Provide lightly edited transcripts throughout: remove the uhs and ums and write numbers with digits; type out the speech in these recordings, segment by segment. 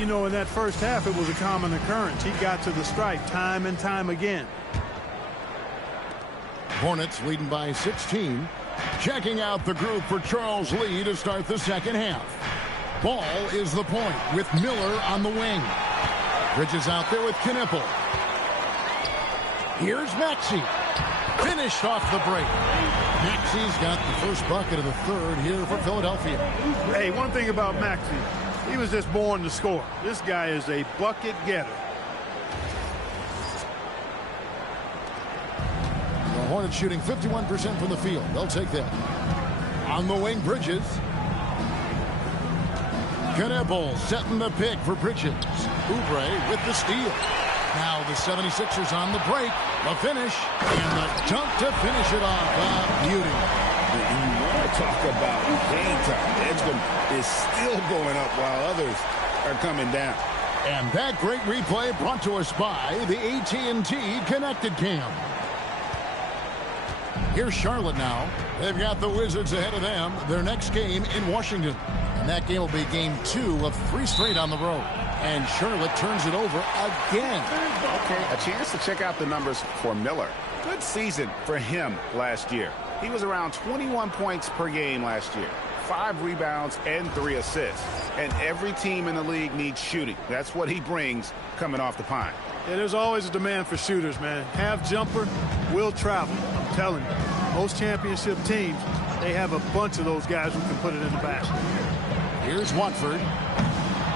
you know, in that first half, it was a common occurrence. He got to the stripe time and time again. Hornets leading by 16. Checking out the group for Charles Lee to start the second half. Ball is the point with Miller on the wing. Bridges out there with Knipple. Here's Maxey. Finished off the break. Maxey's got the first bucket of the third here for Philadelphia. Hey, one thing about Maxey, he was just born to score. This guy is a bucket getter. The Hornets shooting 51% from the field. They'll take that. On the wing, Bridges. Knipple setting the pick for Bridges. Oubre with the steal. Now the 76ers on the break. The finish. And the dunk to finish it off. Beauty. You want to talk about game time. Edgecombe is still going up while others are coming down. And that great replay brought to us by the AT&T Connected Cam. Here's Charlotte now. They've got the Wizards ahead of them. Their next game in Washington. And that game will be game 2 of 3 straight on the road. And Charlotte turns it over again. Okay, a chance to check out the numbers for Miller. Good season for him last year. He was around 21 points per game last year. 5 rebounds and 3 assists. And every team in the league needs shooting. That's what he brings coming off the pine. Yeah, there's always a demand for shooters, man. Have jumper, will travel. I'm telling you. Most championship teams, they have a bunch of those guys who can put it in the basket. Here's Watford.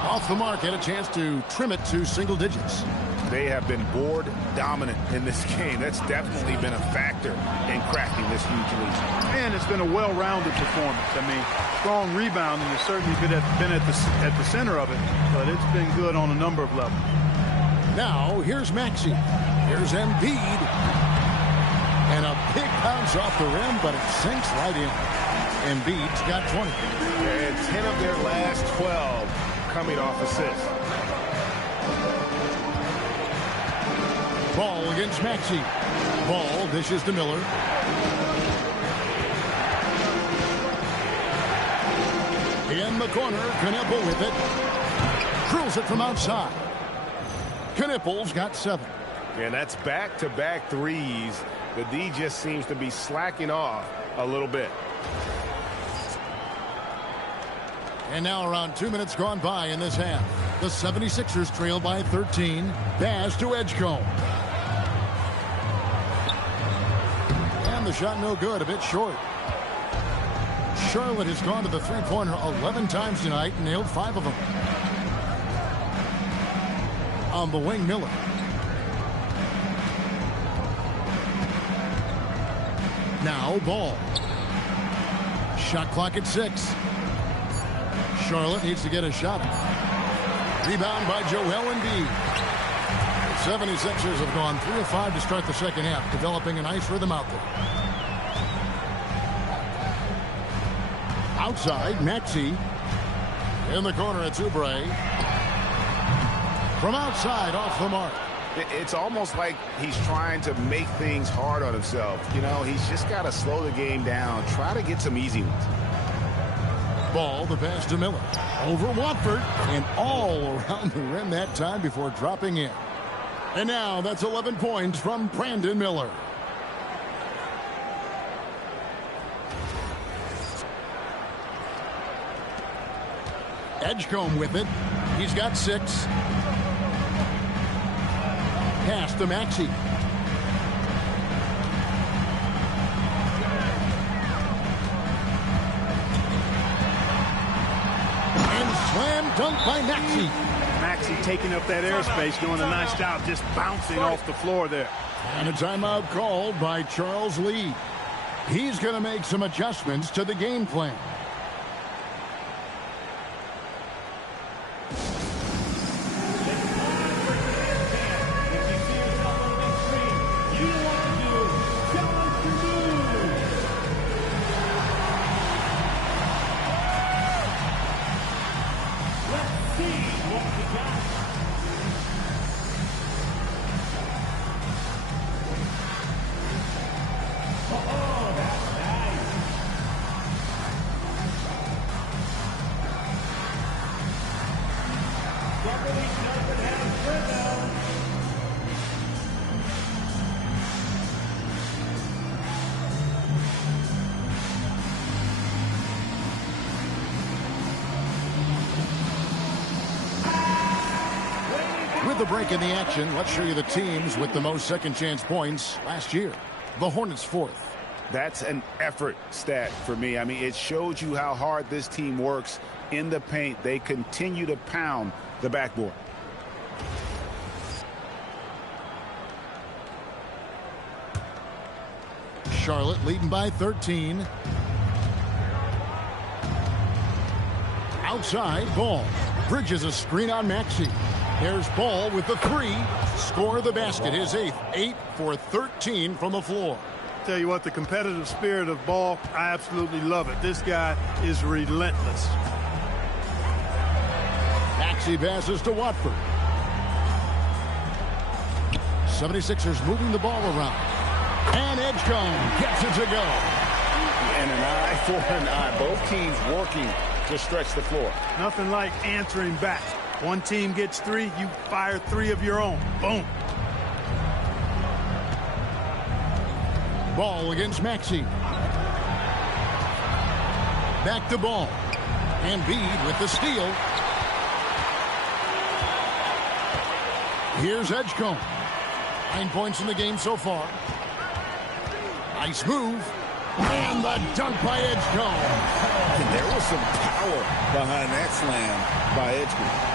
Off the mark, had a chance to trim it to single digits. They have been board dominant in this game. That's definitely been a factor in cracking this huge lead. And it's been a well-rounded performance. I mean, strong rebounding has certainly been at the center of it, but it's been good on a number of levels. Now, here's Maxey. Here's Embiid. And a big bounce off the rim, but it sinks right in. Embiid's got 20. And 10 of their last 12 coming off assists. Ball against Maxey. Ball dishes to Miller. In the corner, Knipple with it. Drills it from outside. Knipple's got 7. And that's back-to-back threes. The D just seems to be slacking off a little bit. And now around 2 minutes gone by in this half. The 76ers trail by 13. Pass to Edgecombe. And the shot no good, a bit short. Charlotte has gone to the three-pointer 11 times tonight and nailed 5 of them. On the wing, Miller. Now Ball. Shot clock at 6. Charlotte needs to get a shot. Rebound by Joel Embiid. The 76ers have gone 3 of 5 to start the second half, developing a nice rhythm out there. Outside, Maxey. In the corner, it's Oubre. From outside, off the mark. It's almost like he's trying to make things hard on himself. You know, he's just got to slow the game down. Try to get some easy ones. Ball, the pass to Miller. Over Watford. And all around the rim that time before dropping in. And now that's 11 points from Brandon Miller. Edgecombe with it. He's got 6. Pass to Maxey. And slam dunk by Maxey. Maxey taking up that airspace, doing a nice job just bouncing off the floor there. And a timeout called by Charles Lee. He's going to make some adjustments to the game plan. With the break in the action, let's show you the teams with the most second chance points last year. The Hornets fourth. That's an effort stat for me. I mean, it shows you how hard this team works in the paint. They continue to pound the backboard. Charlotte leading by 13. Outside, Ball. Bridges a screen on Maxey. There's Ball with the three. Score the basket, his eighth. 8 for 13 from the floor. Tell you what, the competitive spirit of Ball, I absolutely love it. This guy is relentless. Maxey passes to Watford. 76ers moving the ball around. And Edgecombe gets it to go. And an eye for an eye. Both teams working to stretch the floor. Nothing like answering back. One team gets three, you fire three of your own. Boom. Ball against Maxey. Back to Ball. And Bede with the steal. Here's Edgecombe. 9 points in the game so far. Nice move. And the dunk by Edgecombe. And there was some power behind that slam by Edgecombe.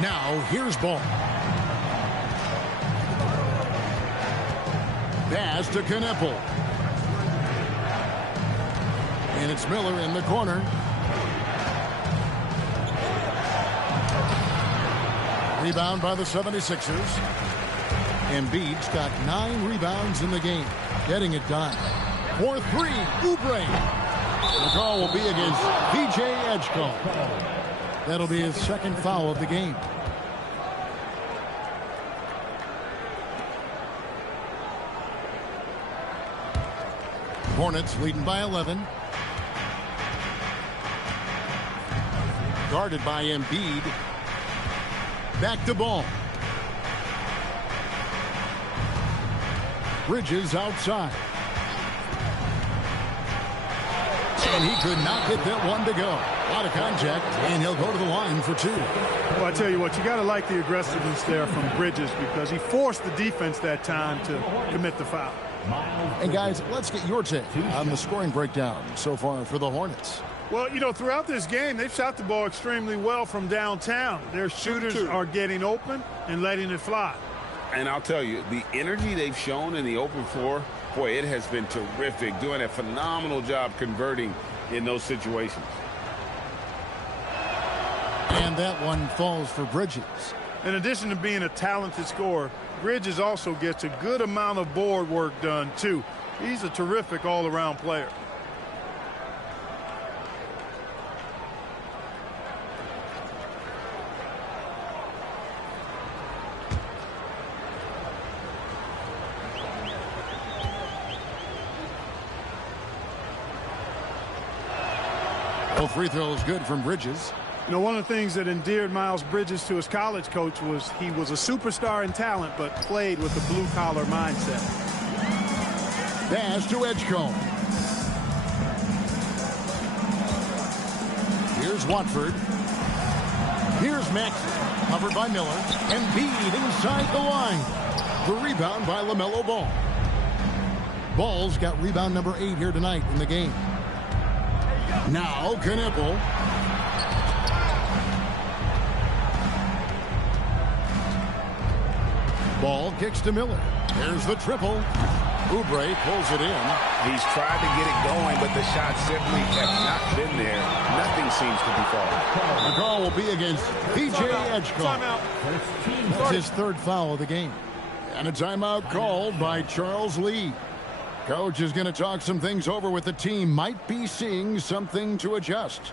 Now, here's Ball. Pass to Kneppel. And it's Miller in the corner. Rebound by the 76ers. Embiid's got 9 rebounds in the game. Getting it done. For 3, Oubre. The call will be against PJ Edgecombe. That'll be his second foul of the game. Hornets leading by 11. Guarded by Embiid. Back to Ball. Bridges outside. And he could not get that one to go. A lot of contact, and he'll go to the line for 2. Well, I tell you what, you got to like the aggressiveness there from Bridges because he forced the defense that time to commit the foul. And guys, let's get your take on the scoring breakdown so far for the Hornets. Well, you know, throughout this game, they've shot the ball extremely well from downtown. Their shooters are getting open and letting it fly. And I'll tell you, the energy they've shown in the open floor, boy, it has been terrific. Doing a phenomenal job converting in those situations. And that one falls for Bridges. In addition to being a talented scorer, Bridges also gets a good amount of board work done, too. He's a terrific all-around player. Well, free throw is good from Bridges. You know, one of the things that endeared Miles Bridges to his college coach was he was a superstar in talent, but played with a blue-collar mindset. Pass to Edgecombe. Here's Watford. Here's Maxey, covered by Miller. And Bede inside the line. The rebound by LaMelo Ball. Ball's got rebound number 8 here tonight in the game. Now Kneppel. Ball kicks to Miller. There's the triple. Oubre pulls it in. He's tried to get it going, but the shots simply have not been there. Nothing seems to be falling. The call will be against PJ Edgecombe. That's his 3rd foul of the game. And a timeout called by Charles Lee. Coach is going to talk some things over with the team. Might be seeing something to adjust.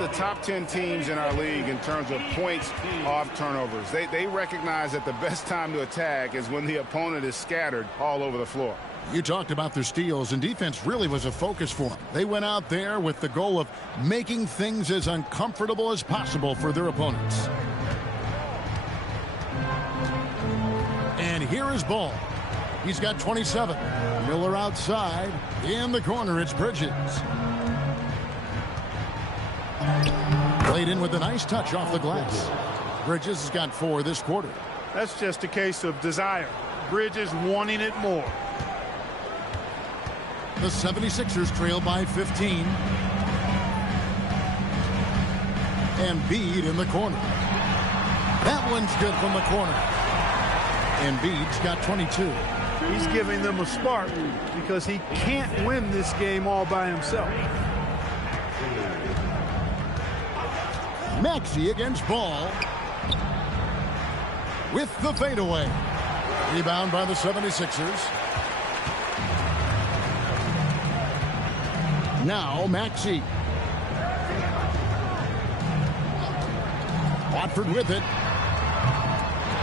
the top 10 teams in our league in terms of points off turnovers. They recognize that the best time to attack is when the opponent is scattered all over the floor. You talked about their steals, and defense really was a focus for them. They went out there with the goal of making things as uncomfortable as possible for their opponents. And here is Ball. He's got 27. Miller outside. In the corner, it's Bridges. Played in with a nice touch off the glass. Bridges has got 4 this quarter. That's just a case of desire. Bridges wanting it more. The 76ers trail by 15. Embiid in the corner. That one's good from the corner. Embiid's got 22. He's giving them a spark because he can't win this game all by himself. Maxey against Ball. With the fadeaway. Rebound by the 76ers. Now Maxey. Watford with it.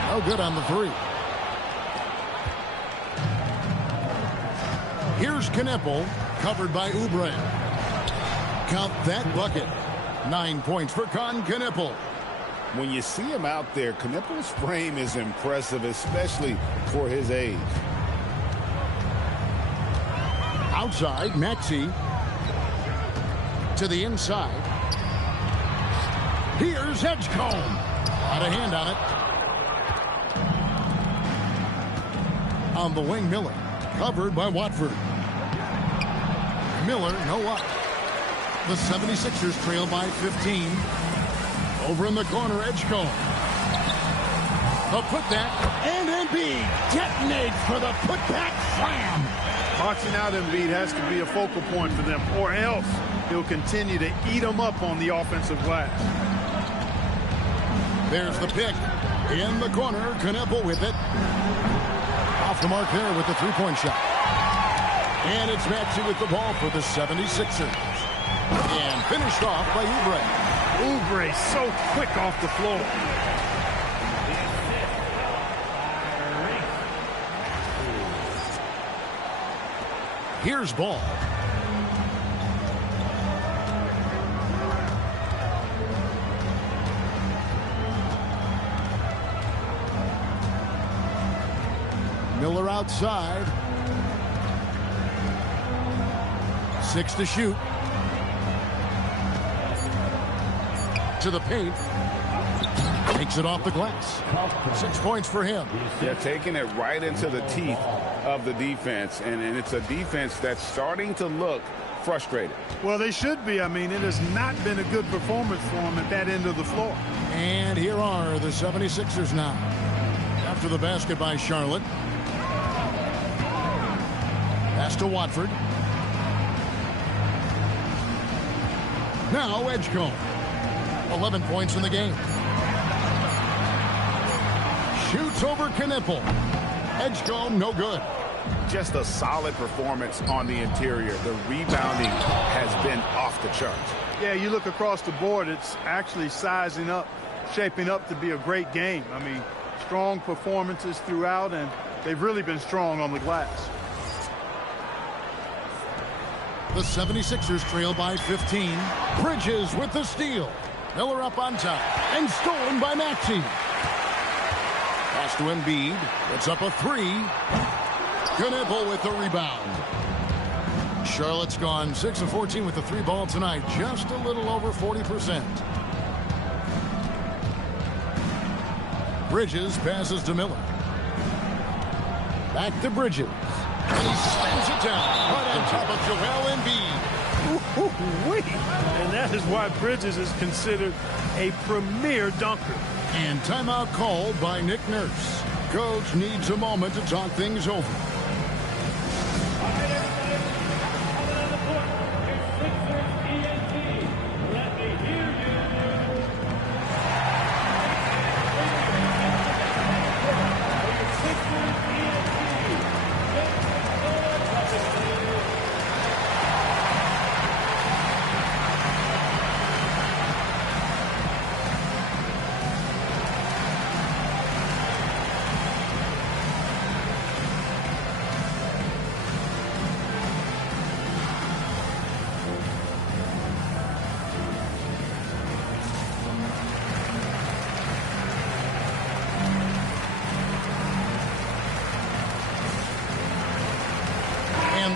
No good on the 3. Here's Kneppel, covered by Oubre. Count that bucket. 9 points for Kneppel. When you see him out there, Kneppel's frame is impressive, especially for his age. Outside, Maxey. To the inside. Here's Edgecombe. Got a hand on it. On the wing, Miller. Covered by Watford. Miller, no up. The 76ers trail by 15. Over in the corner, Edgecombe. A putback. And Embiid detonates for the putback slam. Boxing out Embiid has to be a focal point for them, or else he'll continue to eat them up on the offensive glass. There's the pick. In the corner, Kneppel with it. Off the mark there with the three-point shot. And it's Maxey with the ball for the 76ers. And finished off by Oubre. Oubre so quick off the floor. Here's Ball. Miller outside. 6 to shoot. To the paint. Takes it off the glass. 6 points for him. Yeah, taking it right into the teeth of the defense. And it's a defense that's starting to look frustrated. Well, they should be. I mean, it has not been a good performance for them at that end of the floor. And here are the 76ers now. After the basket by Charlotte. Pass to Watford. Now Edgecombe. 11 points in the game. Shoots over Kneppel. Edgecombe, no good. Just a solid performance on the interior. The rebounding has been off the charts. Yeah, you look across the board, it's actually sizing up, shaping up to be a great game. I mean, strong performances throughout, and they've really been strong on the glass. The 76ers trail by 15. Bridges with the steal. Miller up on top. And stolen by Maxey. Pass to Embiid. It's up a 3. Kneppel with the rebound. Charlotte's gone 6 of 14 with the 3 ball tonight. Just a little over 40%. Bridges passes to Miller. Back to Bridges. And he slams it down right on top of Joel Embiid. And that is why Bridges is considered a premier dunker. And timeout called by Nick Nurse. Coach needs a moment to talk things over.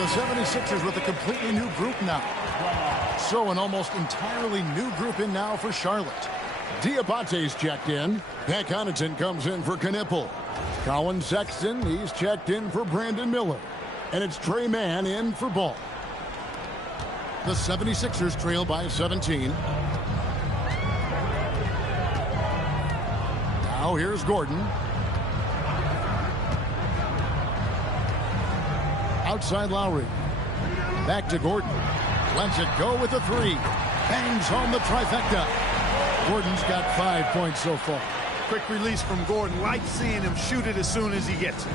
the 76ers with a completely new group now. So an almost entirely new group in now for Charlotte. Diabate's checked in. Pat Connaughton comes in for Knipple. Colin Sexton, he's checked in for Brandon Miller. And it's Trey Mann in for Ball. The 76ers trail by 17. Now here's Gordon. Outside Lowry. Back to Gordon. Lets it go with a three. Bangs home the trifecta. Gordon's got 5 points so far. Quick release from Gordon. Like seeing him shoot it as soon as he gets it.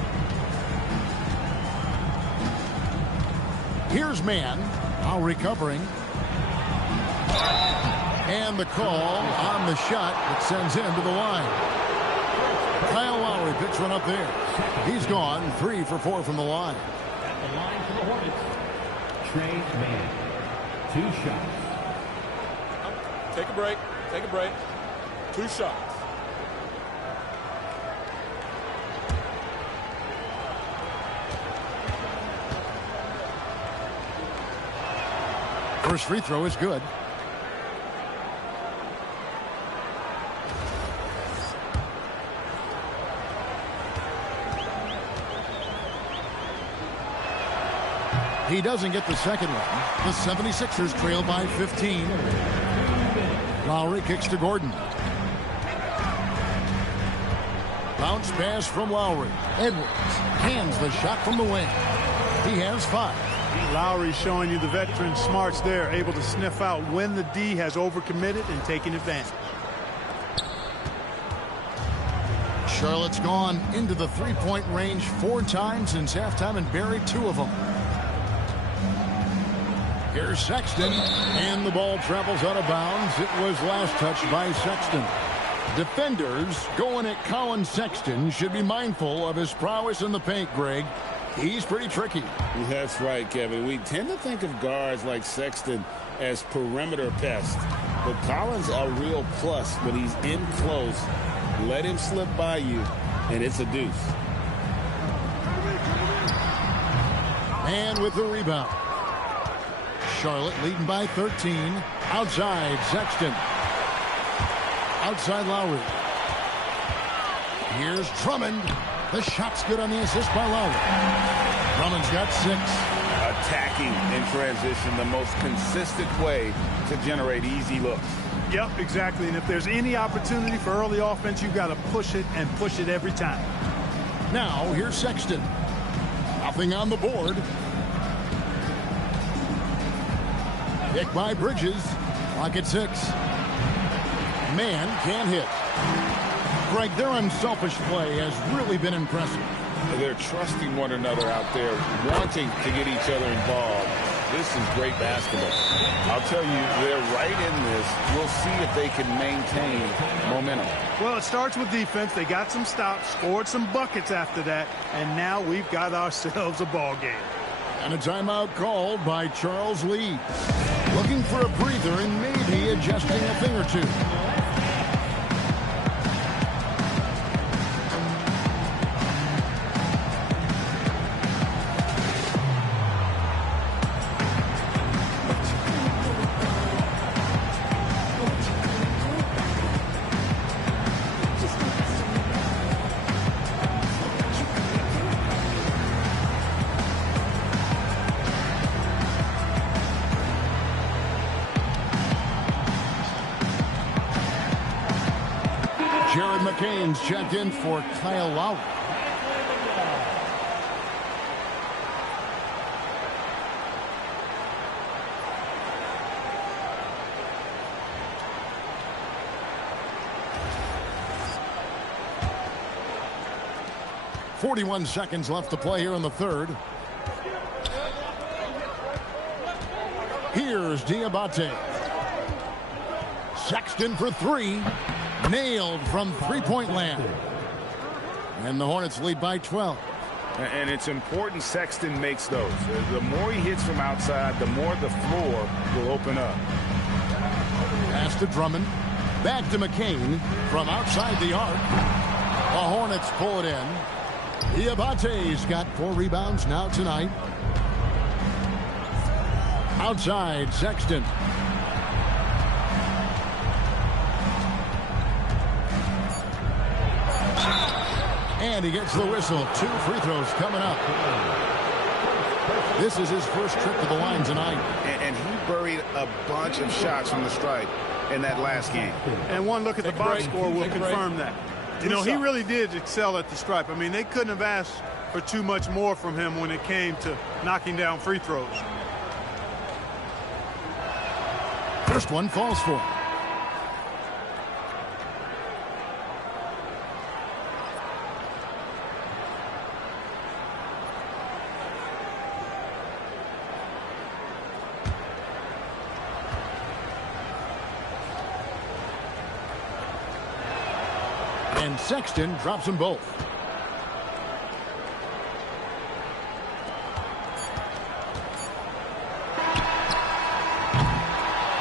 Here's Mann. Now recovering. And the call on the shot that sends him to the line. Kyle Lowry picks one up there. He's gone 3 for 4 from the line. At the line for the Hornets, Trey Mann. 2 shots. Take a break. Take a break. 2 shots. First free throw is good. He doesn't get the second one. The 76ers trail by 15. Lowry kicks to Gordon. Bounce pass from Lowry. Edwards hands the shot from the wing. He has 5. Lowry showing you the veteran smarts there, able to sniff out when the D has overcommitted and taking advantage. Charlotte's gone into the three-point range 4 times since halftime and buried 2 of them. Here's Sexton, and the ball travels out of bounds. It was last touched by Sexton. Defenders going at Colin Sexton should be mindful of his prowess in the paint, Greg. He's pretty tricky. That's right, Kevin. We tend to think of guards like Sexton as perimeter pests. But Collins a real plus when he's in close. Let him slip by you, and it's a deuce. And with the rebound. Charlotte leading by 13. Outside, Sexton. Outside Lowry. Here's Drummond. The shot's good on the assist by Lowry. Drummond's got 6. Attacking in transition, the most consistent way to generate easy looks. Yep, exactly. And if there's any opportunity for early offense, you've got to push it and push it every time. Now, here's Sexton. Nothing on the board. Pick by Bridges. Clock at 6. Man can't hit. Greg, their unselfish play has really been impressive. They're trusting one another out there, wanting to get each other involved. This is great basketball. I'll tell you, they're right in this. We'll see if they can maintain momentum. Well, it starts with defense. They got some stops, scored some buckets after that, and now we've got ourselves a ball game. And a timeout called by Charles Lee. Looking for a breather and maybe adjusting a thing or 2. McCain's checked in for Kyle Lowry. .41 seconds left to play here in the third. Here's Diabate. Sexton for 3. Nailed from three-point land. And the Hornets lead by 12. And it's important Sexton makes those. The more he hits from outside, the more the floor will open up. Pass to Drummond. Back to McCain from outside the arc. The Hornets pull it in. Diabate's got 4 rebounds now tonight. Outside, Sexton. And he gets the whistle. 2 free throws coming up. This is his first trip to the line tonight. And he buried a bunch of shots from the stripe in that last game. And one look at the box score will confirm that. You know, he really did excel at the stripe. I mean, they couldn't have asked for too much more from him when it came to knocking down free throws. First one falls for him. And Sexton drops them both.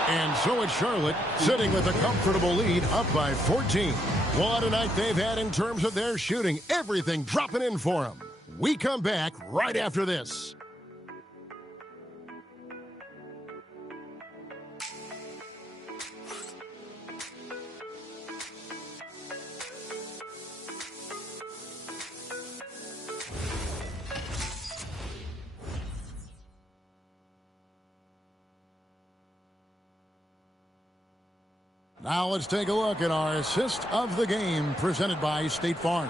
And so it's Charlotte sitting with a comfortable lead, up by 14. What a night they've had in terms of their shooting. Everything dropping in for them. We come back right after this. Now let's take a look at our assist of the game presented by State Farm.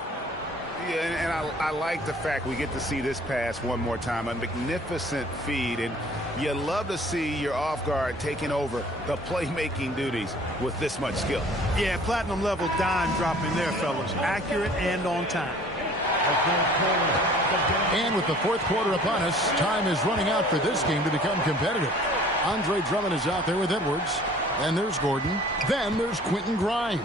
Yeah, and I like the fact we get to see this pass one more time. A magnificent feed, and you love to see your off guard taking over the playmaking duties with this much skill. Yeah, platinum level dime dropping there, fellas. Accurate and on time. And with the fourth quarter upon us, time is running out for this game to become competitive. Andre Drummond is out there with Edwards. Then there's Gordon. Then there's Quentin Grimes.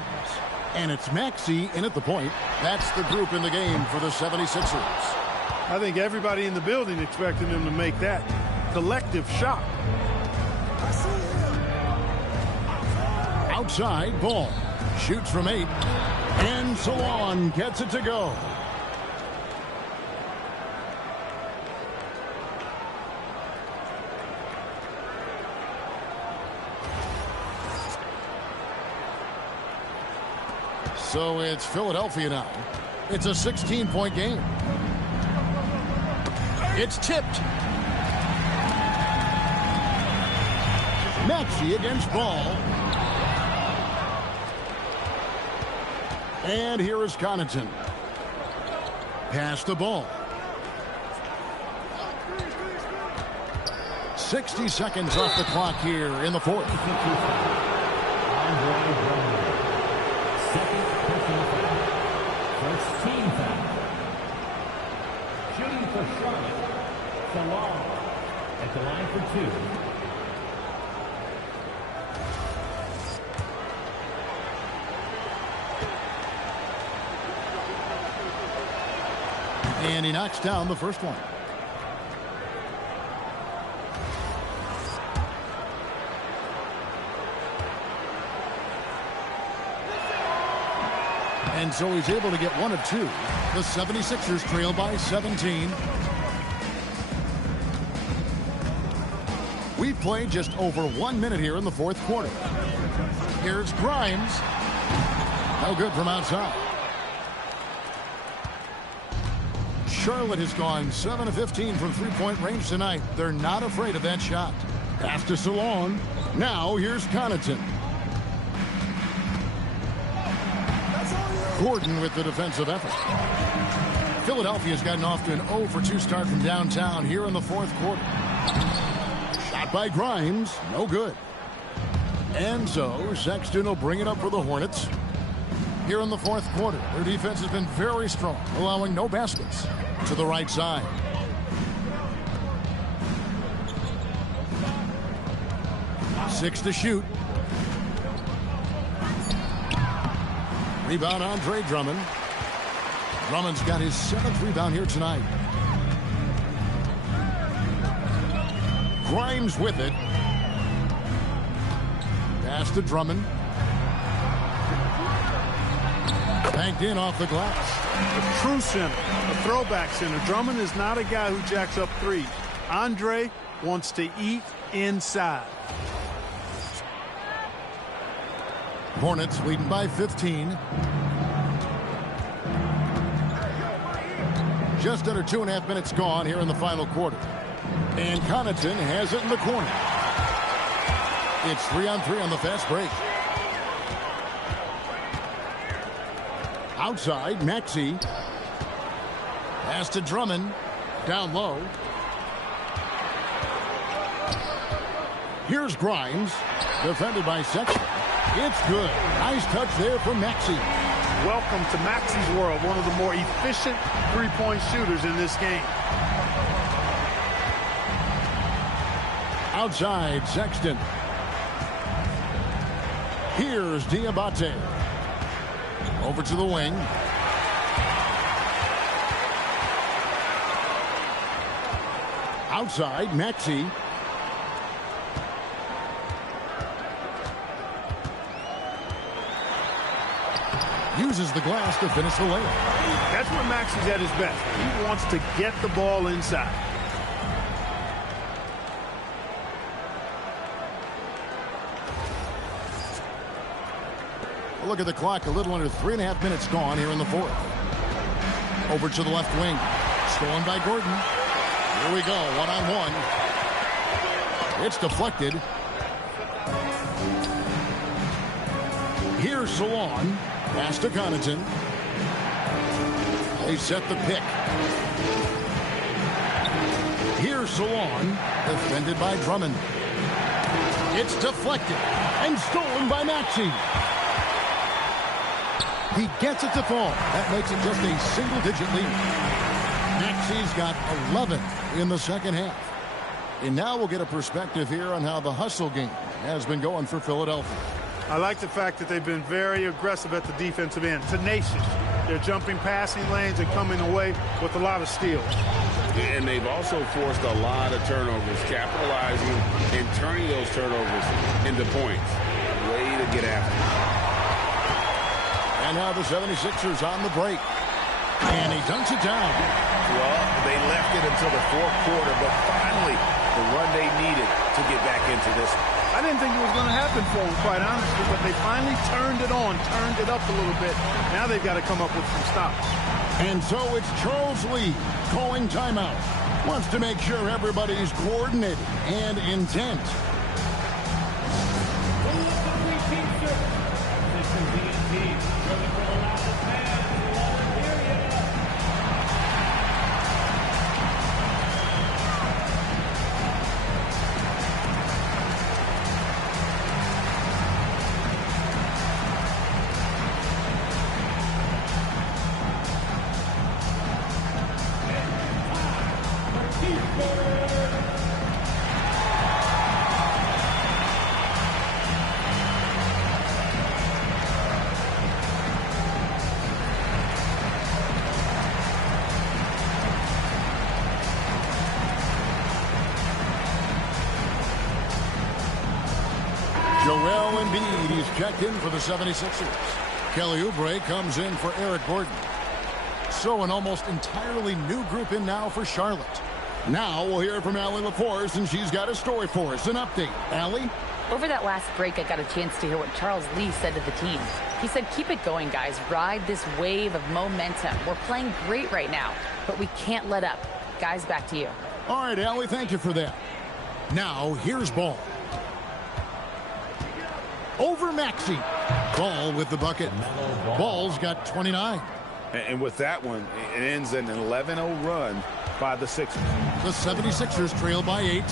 And it's Maxey in at the point. That's the group in the game for the 76ers. I think everybody in the building expected him to make that collective shot. Outside, Ball. Shoots from 8. And Salon gets it to go. So it's Philadelphia now. It's a 16-point game. It's tipped. Maxey against Ball. And here is Connaughton. Pass the ball. 60 seconds off the clock here in the fourth. First team foul. Shooting for Charlotte, Salon at the line for 2. And he knocks down the first one. And so he's able to get one of 2. The 76ers trail by 17. We played just over 1 minute here in the fourth quarter. Here's Grimes. No good from outside. Charlotte has gone 7 of 15 from three-point range tonight. They're not afraid of that shot. Pass to Salon. Now here's Connaughton. Gordon with the defensive effort. Philadelphia's gotten off to an 0 for 2 start from downtown here in the fourth quarter. Shot by Grimes. No good. And so Sexton will bring it up for the Hornets. Here in the fourth quarter, their defense has been very strong, allowing no baskets. To the right side. Six to shoot. Rebound, Andre Drummond. Drummond's got his 7th rebound here tonight. Grimes with it. Pass to Drummond. Banked in off the glass. A true center, a throwback center. Drummond is not a guy who jacks up threes. Andre wants to eat inside. Hornets leading by 15. Just under 2.5 minutes gone here in the final quarter. And Connaughton has it in the corner. It's 3-on-3 on the fast break. Outside, Maxey. Pass to Drummond. Down low. Here's Grimes. Defended by Sexton. It's good. Nice touch there from Maxey. Welcome to Maxey's world, one of the more efficient three-point shooters in this game. Outside, Sexton. Here's Diabate. Over to the wing. Outside, Maxey. Uses the glass to finish the layup. That's where Maxey's at his best. He wants to get the ball inside. Look at the clock. A little under 3.5 minutes gone here in the fourth. Over to the left wing. Stolen by Gordon. Here we go. One-on-one. It's deflected. Here's Salon. Pass to Connaughton. They set the pick. Here's Salon. Defended by Drummond. It's deflected and stolen by Maxey. He gets it to fall. That makes it just a single-digit lead. Maxey's got 11 in the second half. And now we'll get a perspective here on how the hustle game has been going for Philadelphia. I like the fact that they've been very aggressive at the defensive end. Tenacious. They're jumping passing lanes and coming away with a lot of steals. And they've also forced a lot of turnovers, capitalizing and turning those turnovers into points. Way to get after it. And now the 76ers on the break. And he dunks it down. Well, they left it until the fourth quarter, but finally the run they needed to get back into this. I didn't think it was going to happen for them, quite honestly, but they finally turned it on, turned it up a little bit. Now they've got to come up with some stops. And so it's Charles Lee calling timeout. Wants to make sure everybody's coordinated and intent. Joel Embiid, he's checked in for the 76ers. Kelly Oubre comes in for Eric Gordon. So an almost entirely new group in now for Charlotte. Now we'll hear from Allie LaForce, and she's got a story for us. An update. Allie? Over that last break, I got a chance to hear what Charles Lee said to the team. He said, keep it going, guys. Ride this wave of momentum. We're playing great right now, but we can't let up. Guys, back to you. All right, Allie, thank you for that. Now, here's Ball. Over Maxey. Ball with the bucket. Ball's got 29. And with that one, it ends in an 11-0 run by the Sixers. The 76ers trail by 8.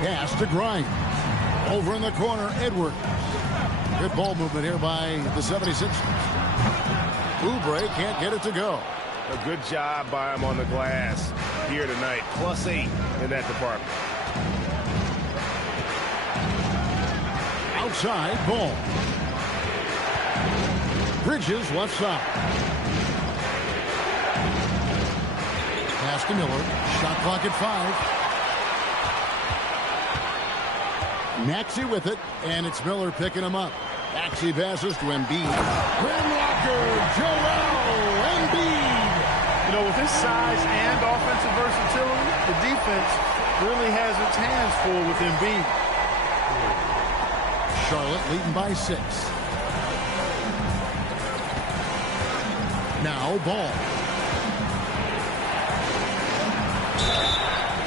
Pass to Grimes. Over in the corner, Edwards. Good ball movement here by the 76ers. Oubre can't get it to go. A good job by him on the glass here tonight. +8 in that department. Outside, Ball. Bridges left side. Pass to Miller. Shot clock at 5. Maxey with it, and it's Miller picking him up. Maxey passes to Embiid. Rim locker, Joel Embiid. You know, with his size and offensive versatility, the defense really has its hands full with Embiid. Charlotte leading by 6. Now Ball.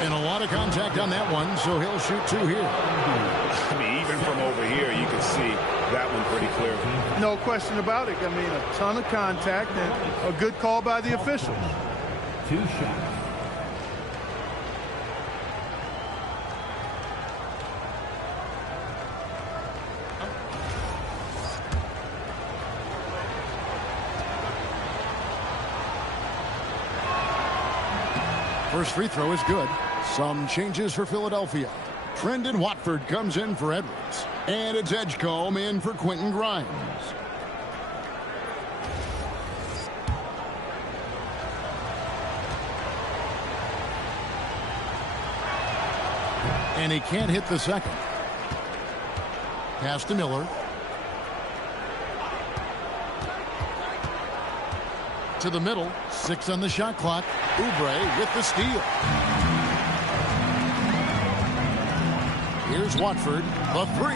And a lot of contact on that one, so he'll shoot 2 here. I mean, even from over here, you can see that one pretty clearly. No question about it. I mean, a ton of contact and a good call by the officials. 2 shots. First free throw is good. Some changes for Philadelphia. Trendon Watford comes in for Edwards. And it's Edgecombe in for Quentin Grimes. And he can't hit the second. Pass to Miller. To the middle. 6 on the shot clock. Oubre with the steal. Here's Watford. The 3.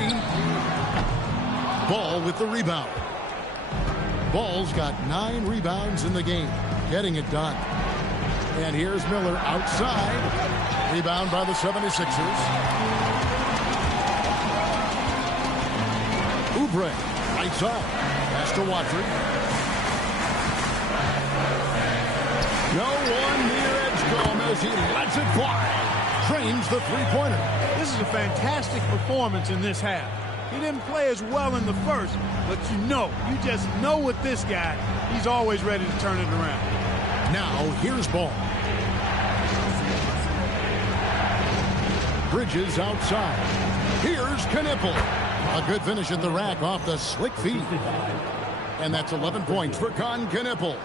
Ball with the rebound. Ball's got 9 rebounds in the game. Getting it done. And here's Miller outside. Rebound by the 76ers. Oubre, right side. Pass to Watford. No one near Edgecombe as he lets it fly. Trains the three-pointer. This is a fantastic performance in this half. He didn't play as well in the first, but you just know with this guy, he's always ready to turn it around. Now, here's Ball. Bridges outside. Here's Knipple. A good finish at the rack off the slick feed. And that's 11 points for Knipple.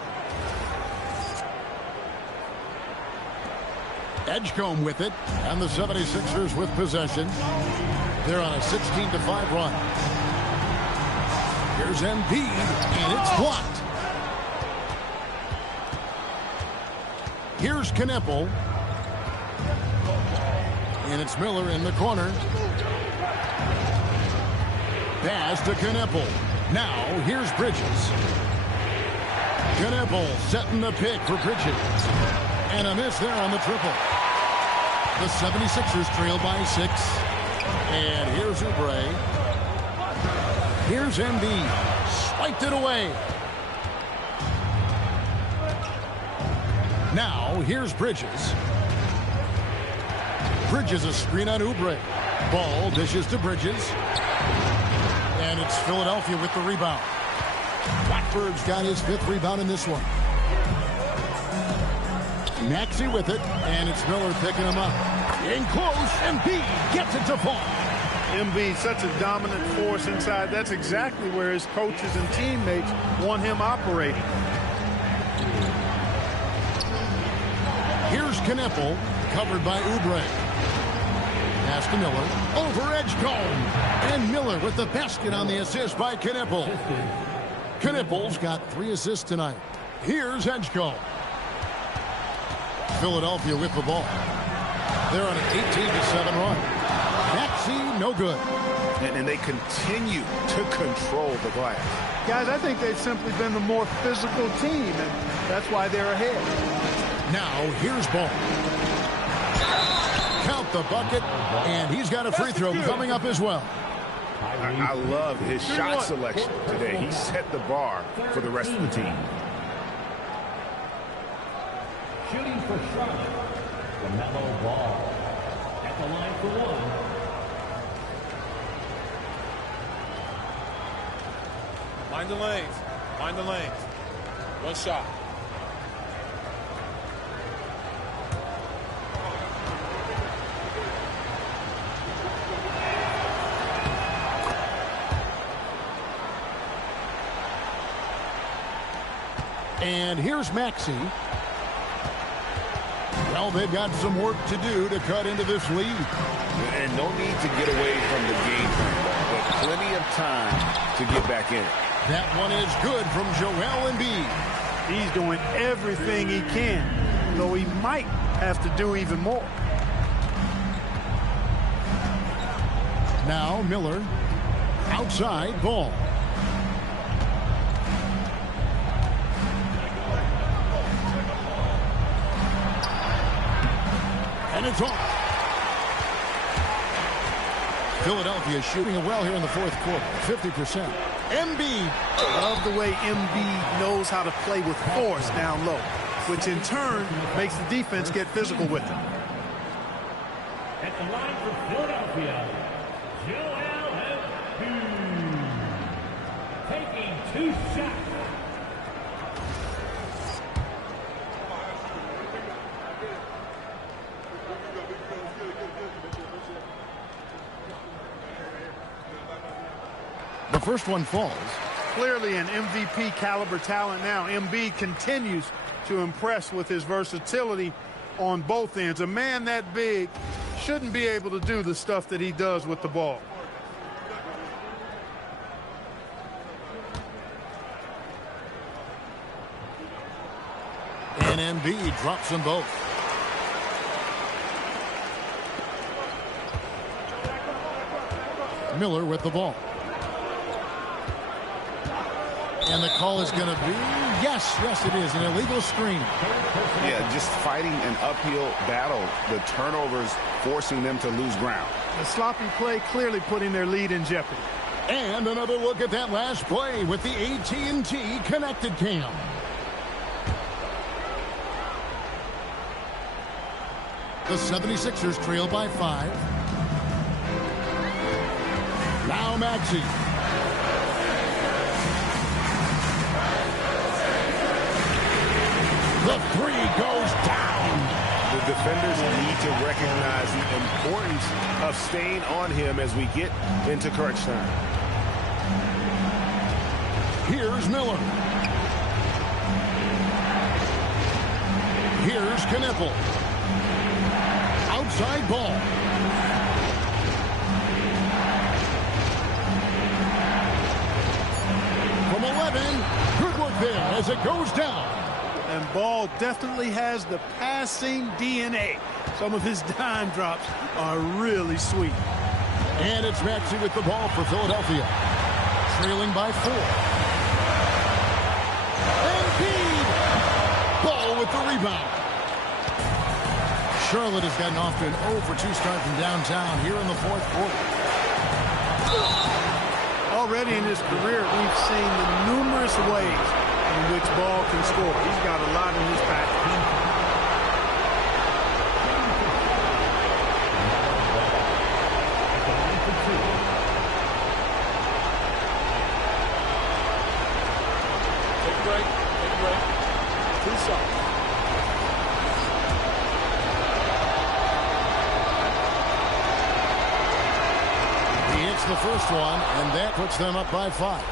Edgecombe with it, and the 76ers with possession. They're on a 16-5 run. Here's Embiid, and it's blocked. Here's Knipple. And it's Miller in the corner. Pass to Knipple. Now, here's Bridges. Knipple setting the pick for Bridges. And a miss there on the triple. The 76ers trail by 6. And here's Oubre. Here's Embiid. Swiped it away. Now, here's Bridges. Bridges a screen on Oubre. Ball dishes to Bridges. And it's Philadelphia with the rebound. Watford's got his 5th rebound in this one. Maxey with it, and it's Miller picking him up. In close, Embiid gets it to fall. Embiid, such a dominant force inside. That's exactly where his coaches and teammates want him operating. Here's Knipple, covered by Oubre. Pass to Miller, over Edgecombe. And Miller with the basket on the assist by Knipple. Knipple's got 3 assists tonight. Here's Edgecombe. Philadelphia with the ball. They're on an 18-7 run. Maxey, no good. And they continue to control the glass. Guys, I think they've simply been the more physical team, and that's why they're ahead. Now, here's Ball. Count the bucket, and he's got a free throw coming up as well. I love his shot selection today. He set the bar for the rest of the team. Shooting for Charlotte, LaMelo Ball. At the line for 1. Mind the lanes. Mind the lanes. 1 shot. And here's Maxey. Well, they've got some work to do to cut into this lead. And no need to get away from the game plan, but plenty of time to get back in it. That one is good from Joel Embiid. He's doing everything he can, though he might have to do even more. Now Miller, outside ball. And it's off. Philadelphia shooting it well here in the fourth quarter, 50%. Embiid. Love the way Embiid knows how to play with force down low, which in turn makes the defense get physical with him. At the line for Philadelphia, Joel Embiid. Taking 2 shots. The first one falls. Clearly an MVP caliber talent now. Embiid continues to impress with his versatility on both ends. A man that big shouldn't be able to do the stuff that he does with the ball. And Embiid drops them both. Miller with the ball. And the call is going to be, yes, it is, an illegal screen. Yeah, just fighting an uphill battle. The turnovers forcing them to lose ground. The sloppy play clearly putting their lead in jeopardy. And another look at that last play with the AT&T connected cam. The 76ers trail by 5. Now Maxey. The 3 goes down. The defenders need to recognize the importance of staying on him as we get into crunch time. Here's Miller. Here's Knippel. Outside ball. From 11, good work there as it goes down. And Ball definitely has the passing DNA. Some of his dime drops are really sweet. And it's Maxey with the ball for Philadelphia. Trailing by 4. Embiid. Ball with the rebound. Charlotte has gotten off to an 0 for 2 start from downtown here in the fourth quarter. Already in his career, we've seen the numerous ways in which Ball can score. He's got a lot in his package. Take a break. 2 shots. He hits the first one, and that puts them up by 5.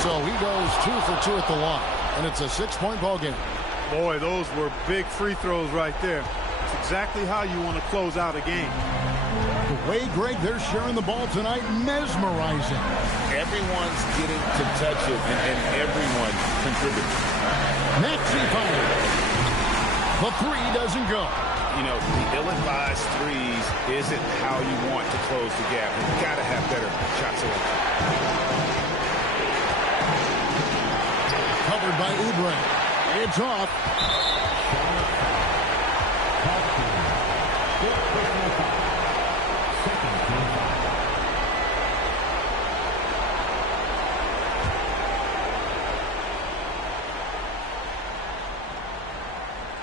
So he goes 2 for 2 at the line, and it's a 6-point ball game. Boy, those were big free throws right there. It's exactly how you want to close out a game. The way, Greg, they're sharing the ball tonight, mesmerizing. Everyone's getting to touch it, and everyone contributes. Maxey fires. The 3 doesn't go. You know, the ill-advised threes isn't how you want to close the gap. You've got to have better shot selection. Covered by Oubre. It's off.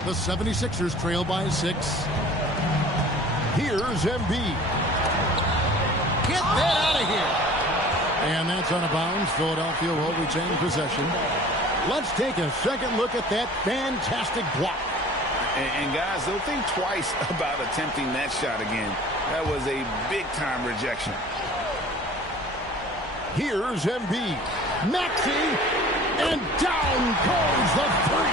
The 76ers trail by 6. Here's Embiid. Get that out of here. And that's out of bounds. Philadelphia will retain possession. Let's take a second look at that fantastic block. And guys, they'll think twice about attempting that shot again. That was a big-time rejection. Here's Embiid. Maxey. And down goes the 3.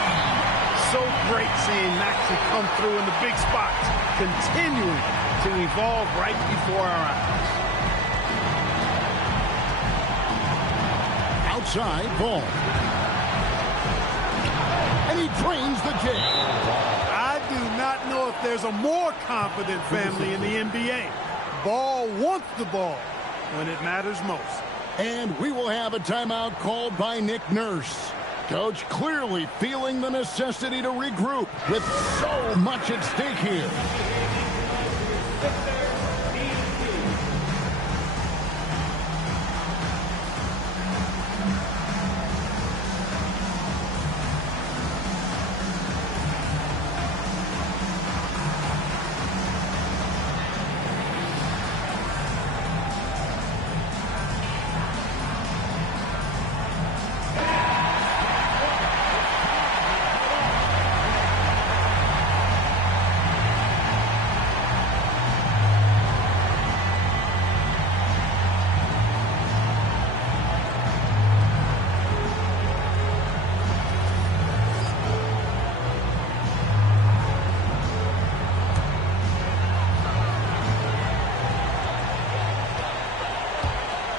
great seeing Maxey come through in the big spots, continuing to evolve right before our eyes. Outside ball. And he drains the kick. I do not know if there's a more confident family in the NBA. Ball wants the ball when it matters most. And we will have a timeout called by Nick Nurse. Coach clearly feeling the necessity to regroup with so much at stake here.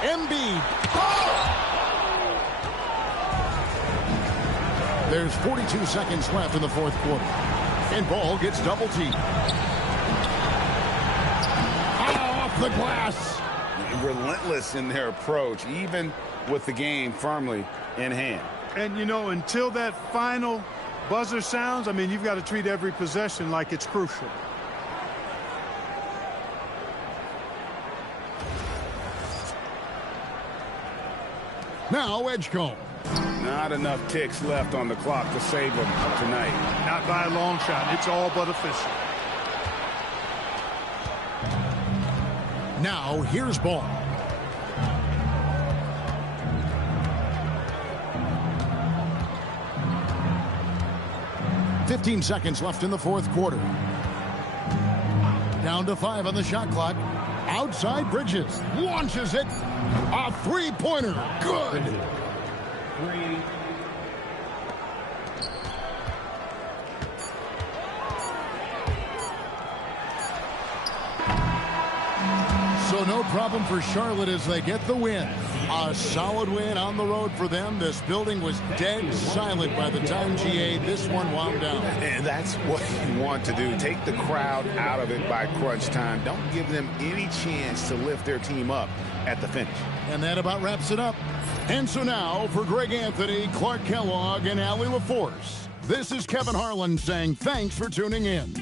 Embiid. There's 42 seconds left in the fourth quarter. And Ball gets double teamed. Off the glass. Relentless in their approach, even with the game firmly in hand. And, you know, until that final buzzer sounds, I mean, you've got to treat every possession like it's crucial. Now Edgecombe. Not enough ticks left on the clock to save them tonight. Not by a long shot. It's all but official. Now here's Ball. "15 seconds left in the fourth quarter. Down to 5 on the shot clock. Outside Bridges. Launches it. A three-pointer. Good. Three. So no problem for Charlotte as they get the win. A solid win on the road for them. This building was dead silent by the time, GA, this one wound down. And that's what you want to do. Take the crowd out of it by crunch time. Don't give them any chance to lift their team up at the finish. And that about wraps it up. And so now, for Greg Anthony, Clark Kellogg, and Allie LaForce, this is Kevin Harlan saying thanks for tuning in.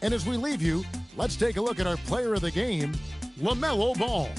And as we leave you, let's take a look at our player of the game, LaMelo Ball.